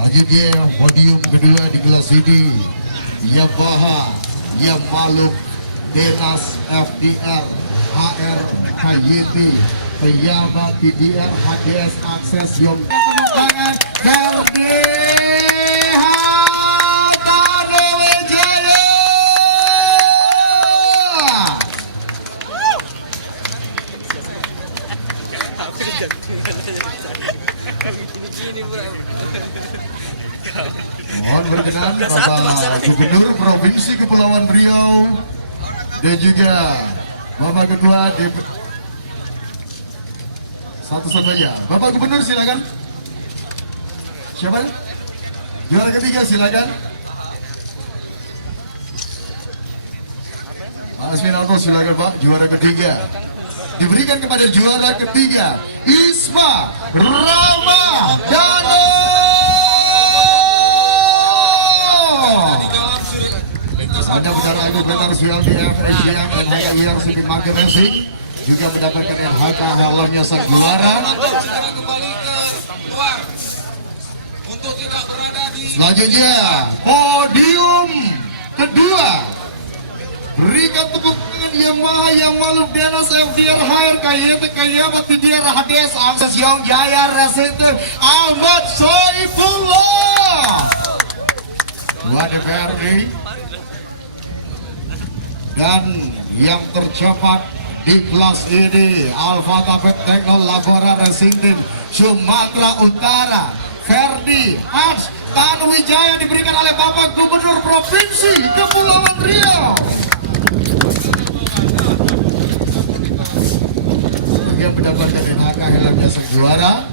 Selanjutnya podium kedua di kelas ini Yamaha Maluk Denas FDR HR KYT Toyama TDR HDS Akses Yong tangan Ferdi Hatadewijaya. Mohon berkenan Bapak Gubernur Provinsi Kepulauan Riau dan juga Bapak Ketua satu-satunya. Bapak Gubernur silakan. Siapa? Juara ketiga silakan. Pak Asminalto silakan Pak. Juara ketiga diberikan kepada juara ketiga Isma Ramadhani. Anda Saudara Ibu Peter Sueldi FSI dan HKIR Siti Mangke Racing juga mendapatkan LHK helmnya sang juara. Selanjutnya podium kedua, berikan tepuk tangan Yamaha yang Maluk Denas FDR HR KYT Kayama TDR HDS Akses Yong Jaya Racing Ahmad Soifullah. Dua DPRD dan yang tercepat di kelas ini Alfa Tapet Teknol Labora Racing Team Sumatera Utara Ferdi Hans Tanuwijaya diberikan oleh Bapak Gubernur Provinsi Kepulauan Riau. Yang mendapatkan NHK helmnya sang juara.